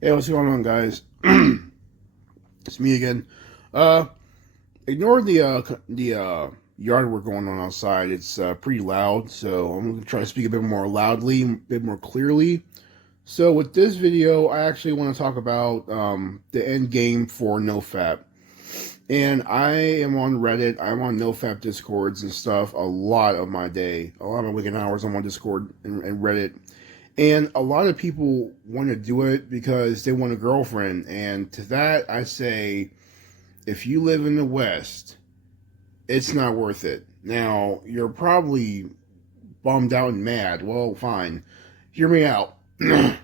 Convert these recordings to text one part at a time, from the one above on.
Hey, what's going on, guys? It's me again. Uh, Ignore the yard work going on outside. It's pretty loud, so I'm gonna try to speak a bit more loudly, a bit more clearly. So, with this video, I actually want to talk about the end game for Nofap. And I am on Reddit. I'm on Nofap discords and stuff. A lot of my day, a lot of my waking hours, I'm on Discord and Reddit. And a lot of people want to do it because they want a girlfriend. And to that, I say, if you live in the West, it's not worth it. Now, you're probably bummed out and mad. Well, fine. Hear me out. I'm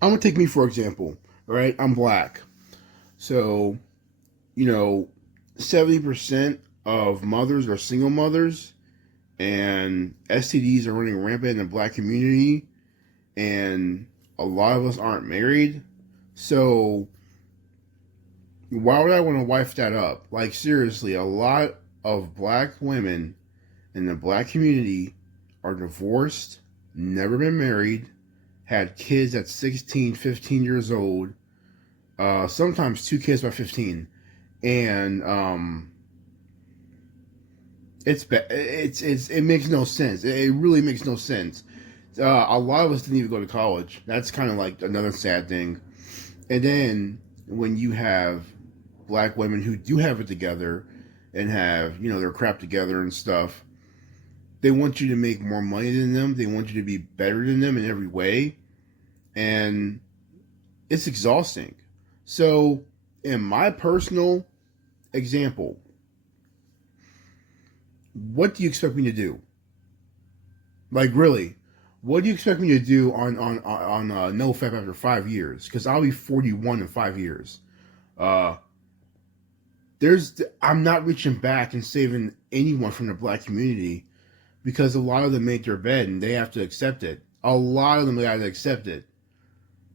going to take me for example. All right, I'm black. So, you know, 70% of mothers are single mothers, and STDs are running rampant in the black community, and a lot of us aren't married. So why would I want to wife that up? Like, seriously, a lot of black women in the black community are divorced, never been married, had kids at 16, 15 years old, sometimes two kids by 15. And it makes no sense. It really makes no sense. A lot of us didn't even go to college. That's kind of like another sad thing. And then when you have black women who do have it together and have, their crap together and stuff, they want you to make more money than them. They want you to be better than them in every way. And it's exhausting. So, in my personal example, what do you expect me to do? Like, really, what do you expect me to do on NoFap after 5 years? Because I'll be 41 in 5 years. Uh, I'm not reaching back and saving anyone from the black community because a lot of them make their bed and they have to accept it. A lot of them got to accept it.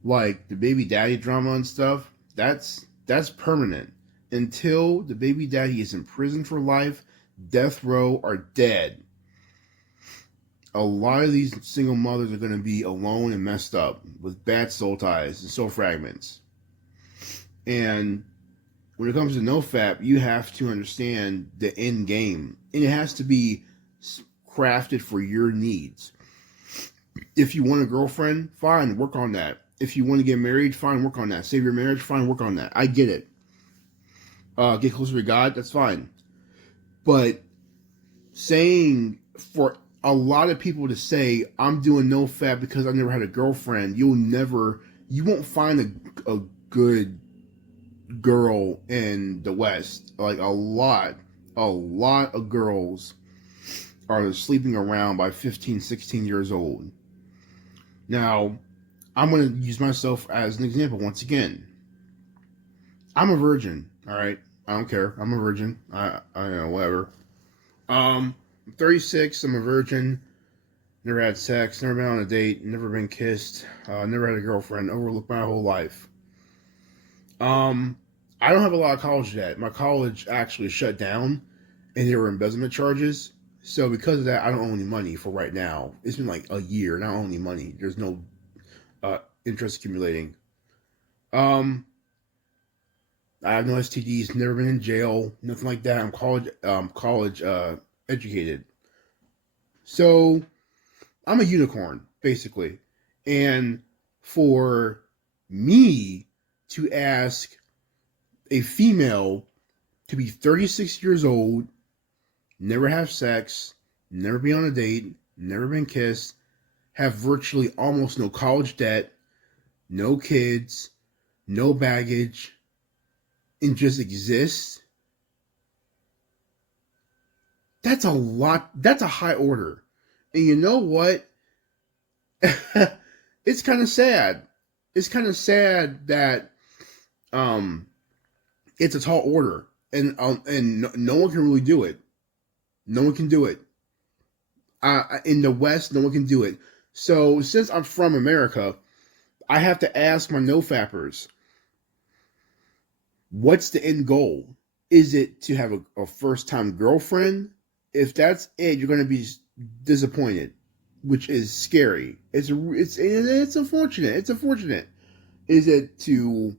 Like the baby daddy drama and stuff. That's permanent until the baby daddy is in prison for life, death row, or dead. A lot of these single mothers are going to be alone and messed up with bad soul ties and soul fragments. And when it comes to NoFap, you have to understand the end game. And it has to be crafted for your needs. If you want a girlfriend, fine, work on that. If you want to get married, fine, work on that. Save your marriage, fine, work on that. I get it. Get closer to God, that's fine. But saying for a lot of people to say, I'm doing NoFap because I never had a girlfriend, you won't find a good girl in the West. Like a lot of girls are sleeping around by 15, 16 years old. Now, I'm going to use myself as an example once again. I'm a virgin, all right? I don't care. I'm a virgin. I don't know, whatever. I'm 36. I'm a virgin. Never had sex. Never been on a date. Never been kissed. Never had a girlfriend. Overlooked my whole life. I don't have a lot of college debt. My college actually shut down, and there were embezzlement charges. So because of that, I don't owe any money for right now. It's been like a year, and I don't owe any money. There's no interest accumulating. I have no STDs. Never been in jail. Nothing like that. I'm college educated. So I'm a unicorn, basically. And for me to ask a female to be 36 years old, never have sex, never be on a date, never been kissed, have virtually almost no college debt, no kids, no baggage, and just exist, that's a lot. That's a high order. And you know what? It's kind of sad. It's kind of sad that it's a tall order, and no one can really do it. No one can do it. In the West, no one can do it. So since I'm from America, I have to ask my no-fappers, what's the end goal? Is it to have a first-time girlfriend? If that's it, you're going to be disappointed, which is scary. It's unfortunate. It's unfortunate. Is it to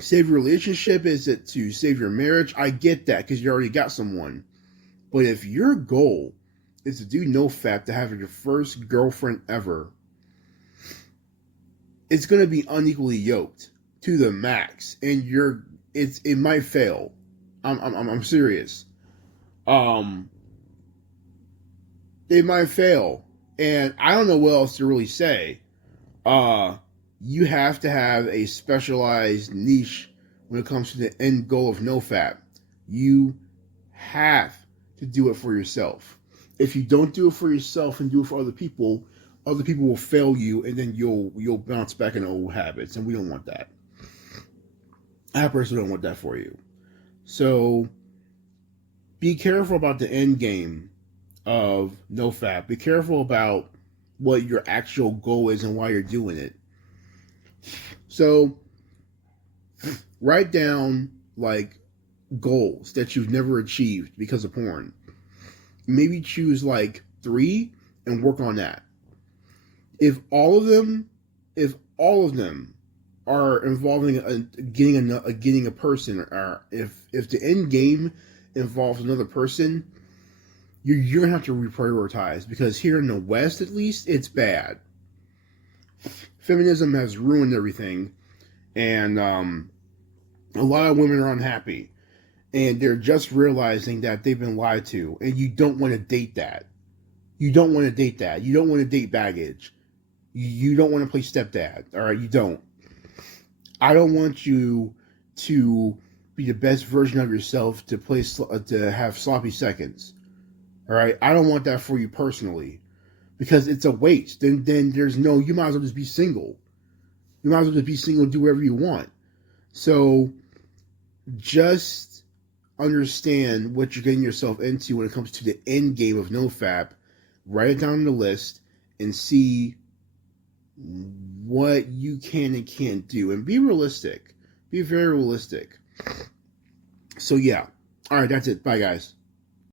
save your relationship? Is it to save your marriage? I get that because you already got someone. But if your goal is to do Nofap, to have your first girlfriend ever, it's going to be unequally yoked to the max, and it might fail. I'm serious. Um, it might fail, and I don't know what else to really say. Uh, you have to have a specialized niche when it comes to the end goal of NoFap. You have to do it for yourself. If you don't do it for yourself and do it for other people will fail you, and then you'll bounce back into old habits, and we don't want that. I personally don't want that for you. So be careful about the end game of NoFap. Be careful about what your actual goal is and why you're doing it. So write down like goals that you've never achieved because of porn. Maybe choose like 3 and work on that. If all of them are involving getting a person, or if the end game involves another person, you're gonna have to reprioritize, because here in the West, at least, it's bad. Feminism has ruined everything, and a lot of women are unhappy, and they're just realizing that they've been lied to, and you don't want to date that. You don't want to date that. You don't want to date baggage. You don't want to play stepdad. All right, you don't. I don't want you to be the best version of yourself to have sloppy seconds. All right, I don't want that for you personally, because it's a waste. Then there's no. You might as well just be single. You might as well just be single and do whatever you want. So just understand what you're getting yourself into when it comes to the end game of NoFap. Write it down on the list and see what you can and can't do, and be realistic. Be very realistic. So yeah. All right, that's it. Bye, guys.